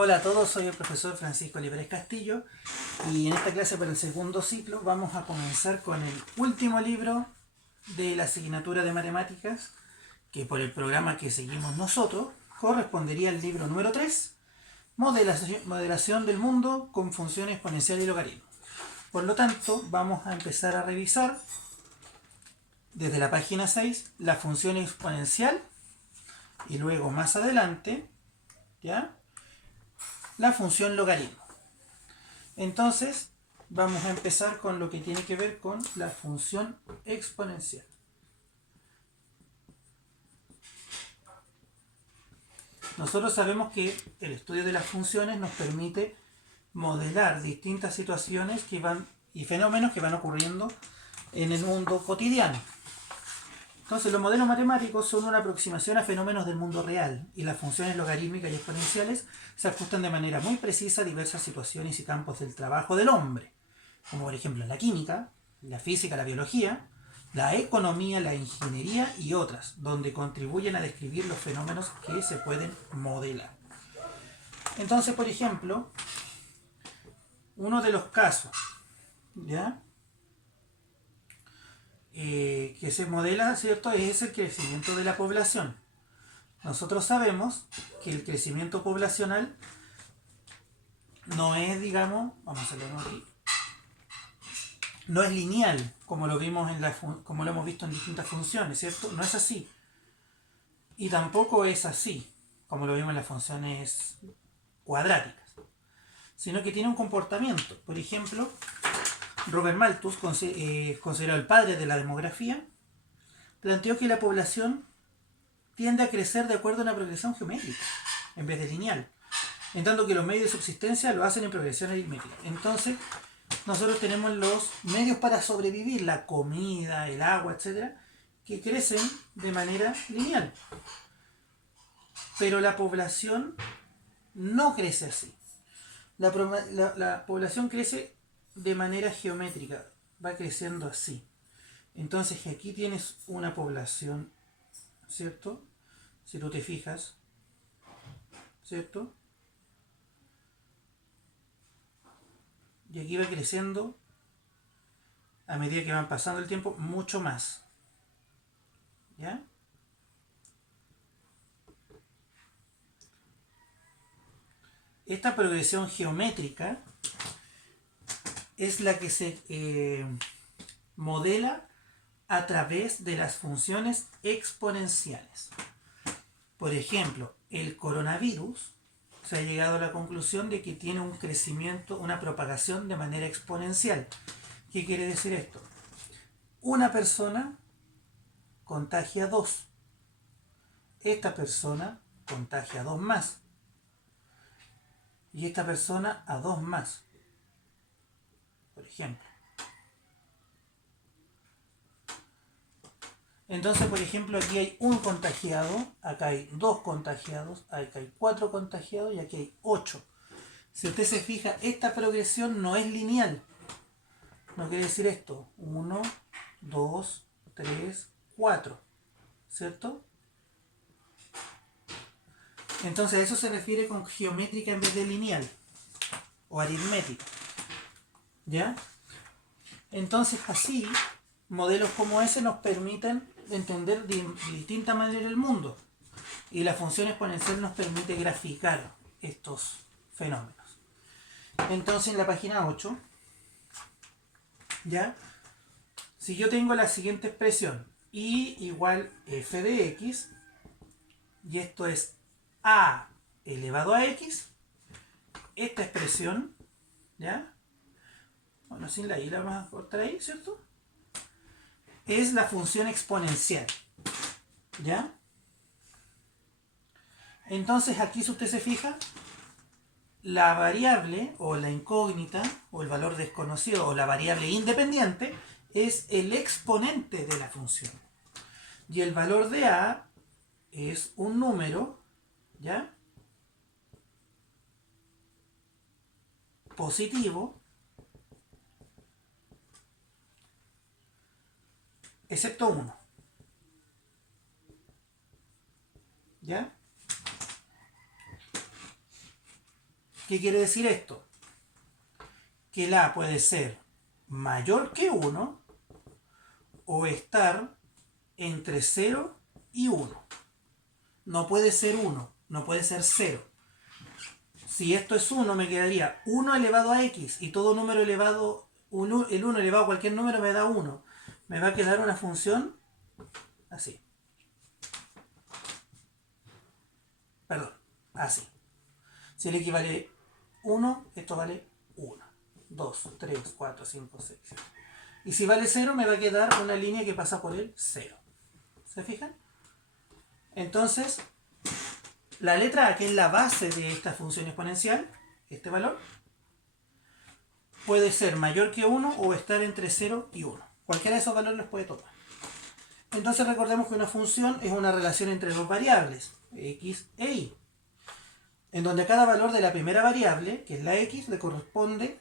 Hola a todos, soy el profesor Francisco Olivares Castillo y en esta clase para el segundo ciclo vamos a comenzar con el último libro de la asignatura de matemáticas que por el programa que seguimos nosotros correspondería al libro número 3, modelación del mundo con función exponencial y logaritmo. Por lo tanto, vamos a empezar a revisar desde la página 6 la función exponencial y luego más adelante, ¿ya?, la función logaritmo. Entonces, vamos a empezar con lo que tiene que ver con la función exponencial. Nosotros sabemos que el estudio de las funciones nos permite modelar distintas situaciones y fenómenos que van ocurriendo en el mundo cotidiano. Entonces, los modelos matemáticos son una aproximación a fenómenos del mundo real y las funciones logarítmicas y exponenciales se ajustan de manera muy precisa a diversas situaciones y campos del trabajo del hombre, como por ejemplo la química, la física, la biología, la economía, la ingeniería y otras, donde contribuyen a describir los fenómenos que se pueden modelar. Entonces, por ejemplo, uno de los casos, ¿ya?, que se modela, ¿cierto?, es el crecimiento de la población. Nosotros sabemos que el crecimiento poblacional no es, digamos, vamos a hacerlo aquí, no es lineal, como lo vimos como lo hemos visto en distintas funciones, ¿cierto? No es así. Y tampoco es así, como lo vimos en las funciones cuadráticas, sino que tiene un comportamiento. Por ejemplo, Robert Malthus, considerado el padre de la demografía, planteó que la población tiende a crecer de acuerdo a una progresión geométrica, en vez de lineal, en tanto que los medios de subsistencia lo hacen en progresión aritmética. Entonces, nosotros tenemos los medios para sobrevivir, la comida, el agua, etcétera, que crecen de manera lineal. Pero la población no crece así. La población crece de manera geométrica, va creciendo así. Entonces aquí tienes una población, ¿cierto? Si tú te fijas, ¿cierto? Y aquí va creciendo a medida que van pasando el tiempo mucho más. ¿Ya? Esta progresión geométrica es la que se modela a través de las funciones exponenciales. Por ejemplo, el coronavirus se ha llegado a la conclusión de que tiene un crecimiento, una propagación de manera exponencial. ¿Qué quiere decir esto? Una persona contagia a dos. Esta persona contagia a dos más. Y esta persona a dos más. Por ejemplo. Entonces, por ejemplo, aquí hay un contagiado, acá hay dos contagiados, acá hay cuatro contagiados y aquí hay 8. Si usted se fija, esta progresión no es lineal. No quiere decir esto. 1, 2, 3, 4. ¿Cierto? Entonces, a eso se refiere con geométrica en vez de lineal o aritmética. ¿Ya? Entonces, así, modelos como ese nos permiten entender de distinta manera el mundo. Y la función exponencial nos permite graficar estos fenómenos. Entonces, en la página 8, ¿ya?, si yo tengo la siguiente expresión, y igual f de x, y esto es a elevado a x, esta expresión, ¿ya?, bueno, sin la i la vamos a cortar ahí, ¿cierto?, es la función exponencial. ¿Ya? Entonces aquí, si usted se fija, la variable o la incógnita o el valor desconocido o la variable independiente es el exponente de la función. Y el valor de a es un número, ¿ya?, positivo, excepto 1. ¿Ya? ¿Qué quiere decir esto? Que el A puede ser mayor que 1 o estar entre 0 y 1. No puede ser 1, no puede ser 0. Si esto es 1, me quedaría 1 elevado a x y todo número elevado, el 1 elevado a cualquier número me da 1. Me va a quedar una función así. Perdón, así. Si el x vale 1, esto vale 1, 2, 3, 4, 5, 6, 7. Y si vale 0, me va a quedar una línea que pasa por el 0. ¿Se fijan? Entonces, la letra A, que es la base de esta función exponencial, este valor, puede ser mayor que 1 o estar entre 0 y 1. Cualquiera de esos valores los puede tomar. Entonces recordemos que una función es una relación entre dos variables, x e y, en donde cada valor de la primera variable, que es la x, le corresponde,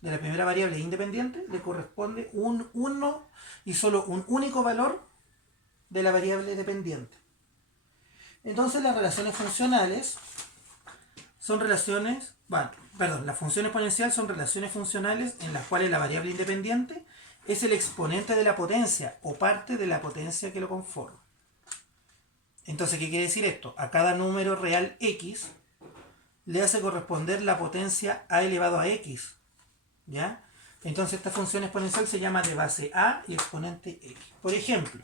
de la primera variable independiente, le corresponde un 1 y solo un único valor de la variable dependiente. Entonces las relaciones funcionales son relaciones, la función exponencial son relaciones funcionales en las cuales la variable independiente es el exponente de la potencia o parte de la potencia que lo conforma. Entonces, ¿qué quiere decir esto? A cada número real x le hace corresponder la potencia a elevado a x. ¿Ya? Entonces esta función exponencial se llama de base a y exponente x. Por ejemplo,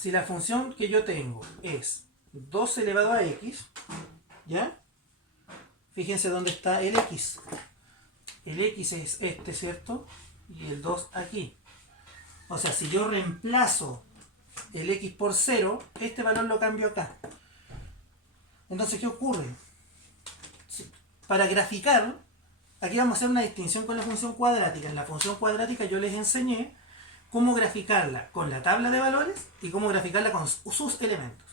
si la función que yo tengo es 2 elevado a x, ¿ya? Fíjense dónde está el x. El x es este, ¿cierto? Y el 2 aquí. O sea, si yo reemplazo el x por 0, este valor lo cambio acá. Entonces, ¿qué ocurre? Para graficar, aquí vamos a hacer una distinción con la función cuadrática. En la función cuadrática yo les enseñé cómo graficarla con la tabla de valores y cómo graficarla con sus elementos.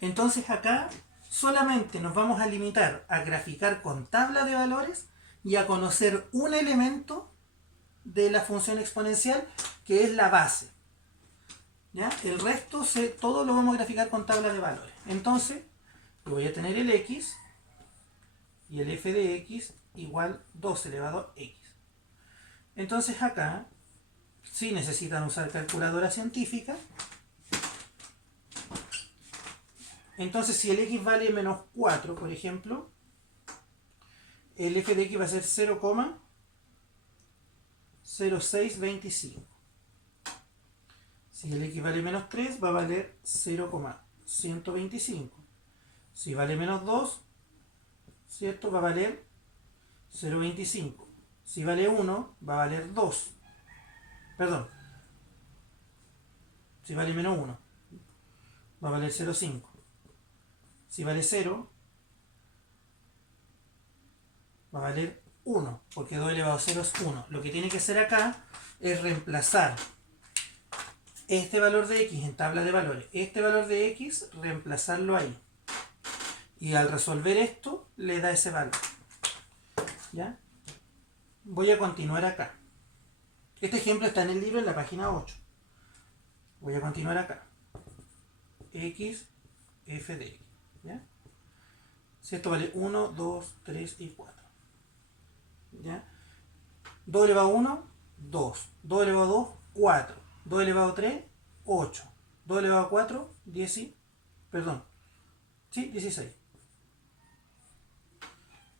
Entonces acá solamente nos vamos a limitar a graficar con tabla de valores y a conocer un elemento de la función exponencial que es la base. ¿Ya? El resto todo lo vamos a graficar con tabla de valores. Entonces yo voy a tener el x y el f de x igual 2 elevado a x. Entonces acá, si necesitan usar calculadora científica, entonces si el x vale menos 4, por ejemplo, el f de x va a ser 0,0625. Si el x vale menos 3, va a valer 0,125. Si vale menos 2, ¿cierto? Va a valer 0,25. Si vale 1, va a valer 2. Perdón. Si vale menos 1, va a valer 0,5. Si vale 0, va a valer 1, porque 2 elevado a 0 es 1. Lo que tiene que hacer acá es reemplazar este valor de x en tabla de valores, este valor de x, reemplazarlo ahí. Y al resolver esto, le da ese valor. ¿Ya? Voy a continuar acá. Este ejemplo está en el libro en la página 8. Voy a continuar acá. X, f de x. ¿Ya? Si esto vale 1, 2, 3 y 4. ¿Ya? 2 elevado a 1, 2. 2 elevado a 2, 4. 2 elevado a 3, 8. 2 elevado a 4, 16. 16.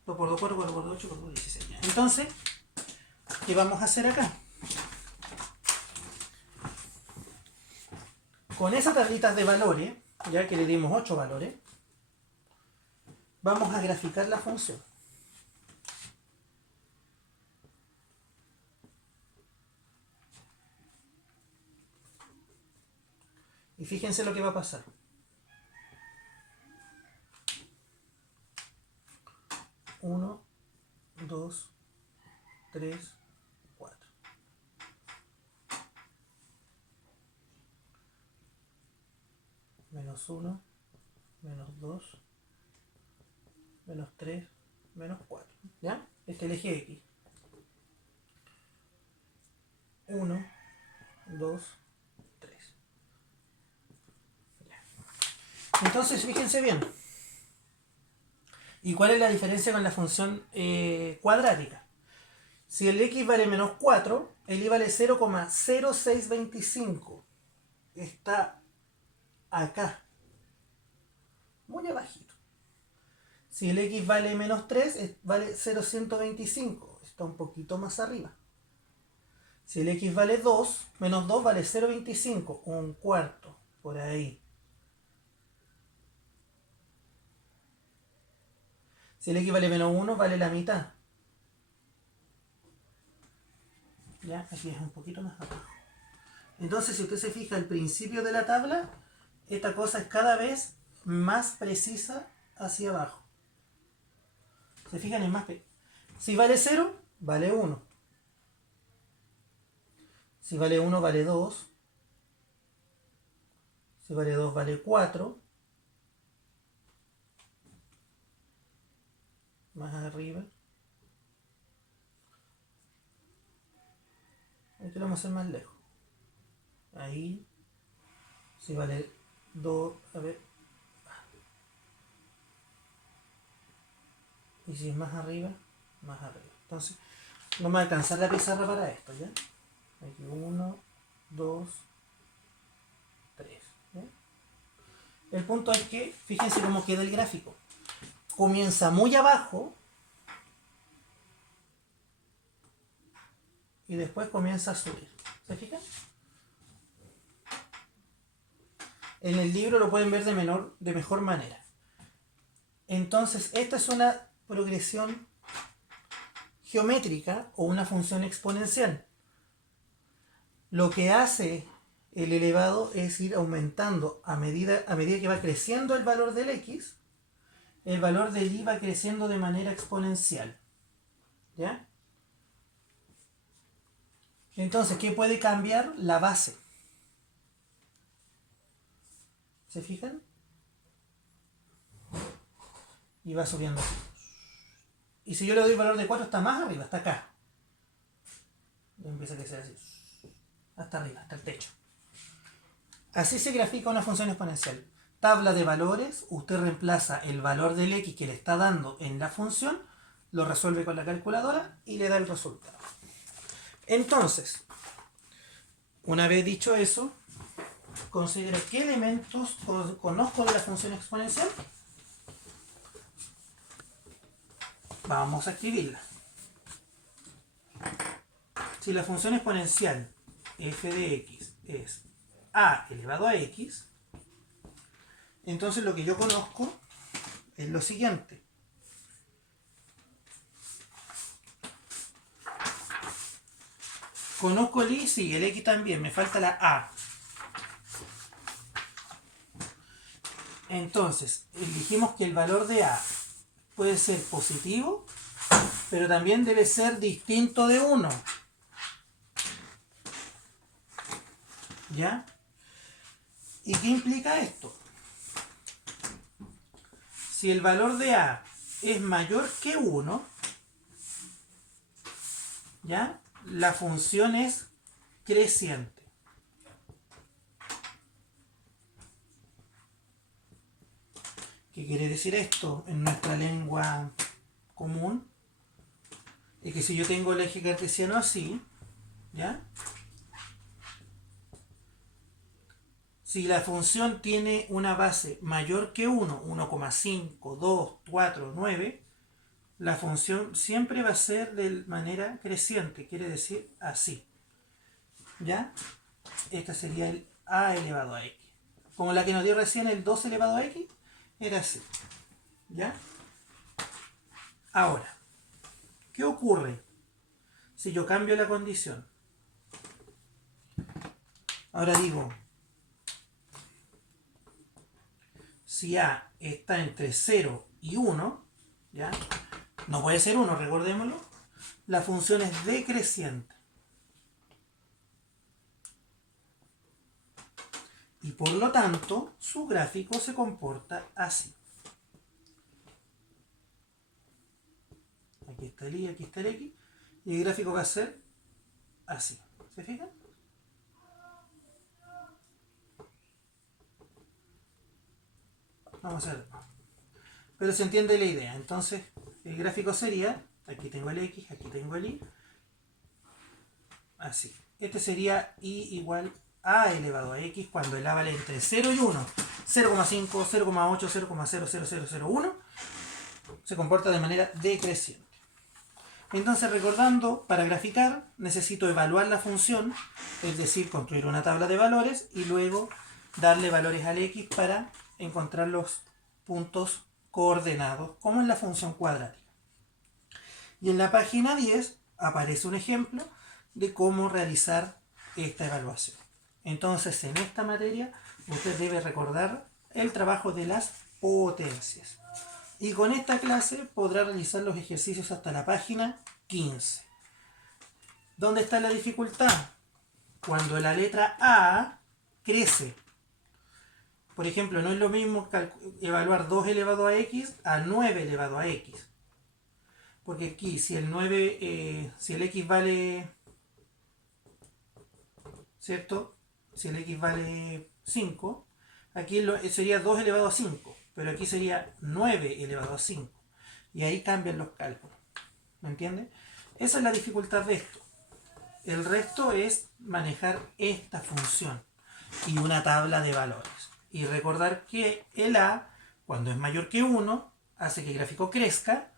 2 por 2, 4, 4 por 2, 8, 4 por 16. Entonces, ¿qué vamos a hacer acá? Con esas tablitas de valores, ya que le dimos 8 valores, vamos a graficar la función. Y fíjense lo que va a pasar. 1, 2, 3, 4. Menos 1, menos 2, menos 3, menos 4. ¿Ya? Este es el eje X. 1, 2, 3. Entonces, fíjense bien. ¿Y cuál es la diferencia con la función cuadrática? Si el x vale menos 4, el y vale 0,0625. Está acá, muy abajito. Si el x vale menos 3, vale 0,125. Está un poquito más arriba. Si el x vale 2, menos 2 vale 0,25, un cuarto, por ahí. Si el x vale menos 1, vale la mitad. Ya, aquí es un poquito más abajo. Entonces, si usted se fija al principio de la tabla, esta cosa es cada vez más precisa hacia abajo. ¿Se fijan? Es más si vale 0, vale 1. Si vale 1, vale 2. Si vale 2, vale 4. Más arriba. Este lo vamos a hacer más lejos. Ahí. Si vale 2, a ver. Y si es más arriba, más arriba. Entonces, vamos a alcanzar la pizarra para esto, ¿ya? Aquí 1, 2, 3. ¿Ya? El punto es que, fíjense cómo queda el gráfico. Comienza muy abajo y después comienza a subir. ¿Se fijan? En el libro lo pueden ver de mejor manera. Entonces, esta es una progresión geométrica o una función exponencial. Lo que hace el elevado es ir aumentando a medida que va creciendo el valor del x, el valor del y va creciendo de manera exponencial. ¿Ya? Entonces, ¿qué puede cambiar? La base. ¿Se fijan? Y va subiendo así. Y si yo le doy valor de 4, está más arriba, está acá. Y empieza a crecer así. Hasta arriba, hasta el techo. Así se grafica una función exponencial. Tabla de valores, usted reemplaza el valor del x que le está dando en la función, lo resuelve con la calculadora y le da el resultado. Entonces, una vez dicho eso, considero qué elementos conozco de la función exponencial. Vamos a escribirla. Si la función exponencial f de x es a elevado a x, entonces lo que yo conozco es lo siguiente. Conozco el y, sí, el x también, me falta la a. Entonces, dijimos que el valor de a puede ser positivo, pero también debe ser distinto de 1. ¿Ya? ¿Y qué implica esto? Si el valor de a es mayor que 1, ¿ya? La función es creciente. ¿Qué quiere decir esto en nuestra lengua común? Es que si yo tengo el eje cartesiano así, ¿ya? Si la función tiene una base mayor que 1, 1,5, 2, 4, 9, la función siempre va a ser de manera creciente, quiere decir así. ¿Ya? Esta sería el a elevado a x. Como la que nos dio recién el 2 elevado a x, era así. ¿Ya? Ahora, ¿qué ocurre si yo cambio la condición? Ahora digo, si a está entre 0 y 1, ¿ya? No puede ser 1, recordémoslo. La función es decreciente. Y por lo tanto, su gráfico se comporta así. Aquí está el y, aquí está el x. Y el gráfico va a ser así. ¿Se fijan? Vamos a hacer. Pero se entiende la idea. Entonces, el gráfico sería, aquí tengo el X, aquí tengo el Y. Así. Este sería Y igual a elevado a X cuando el A vale entre 0 y 1. 0,5, 0,8, 0,00001 se comporta de manera decreciente. Entonces, recordando, para graficar necesito evaluar la función, es decir, construir una tabla de valores y luego darle valores al X para encontrar los puntos coordenados, como en la función cuadrática. Y en la página 10 aparece un ejemplo de cómo realizar esta evaluación. Entonces, en esta materia, usted debe recordar el trabajo de las potencias. Y con esta clase podrá realizar los ejercicios hasta la página 15. ¿Dónde está la dificultad? Cuando la letra A crece. Por ejemplo, no es lo mismo evaluar 2 elevado a X a 9 elevado a X. Porque aquí, si el X vale, ¿cierto? Si el X vale 5, aquí sería 2 elevado a 5. Pero aquí sería 9 elevado a 5. Y ahí cambian los cálculos. ¿Me entiende? Esa es la dificultad de esto. El resto es manejar esta función y una tabla de valores. Y recordar que el A, cuando es mayor que 1, hace que el gráfico crezca.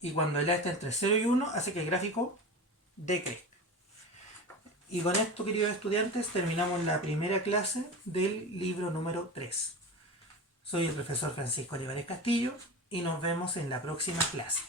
Y cuando el A está entre 0 y 1, hace que el gráfico decrezca. Y con esto, queridos estudiantes, terminamos la primera clase del libro número 3. Soy el profesor Francisco Olivares Castillo y nos vemos en la próxima clase.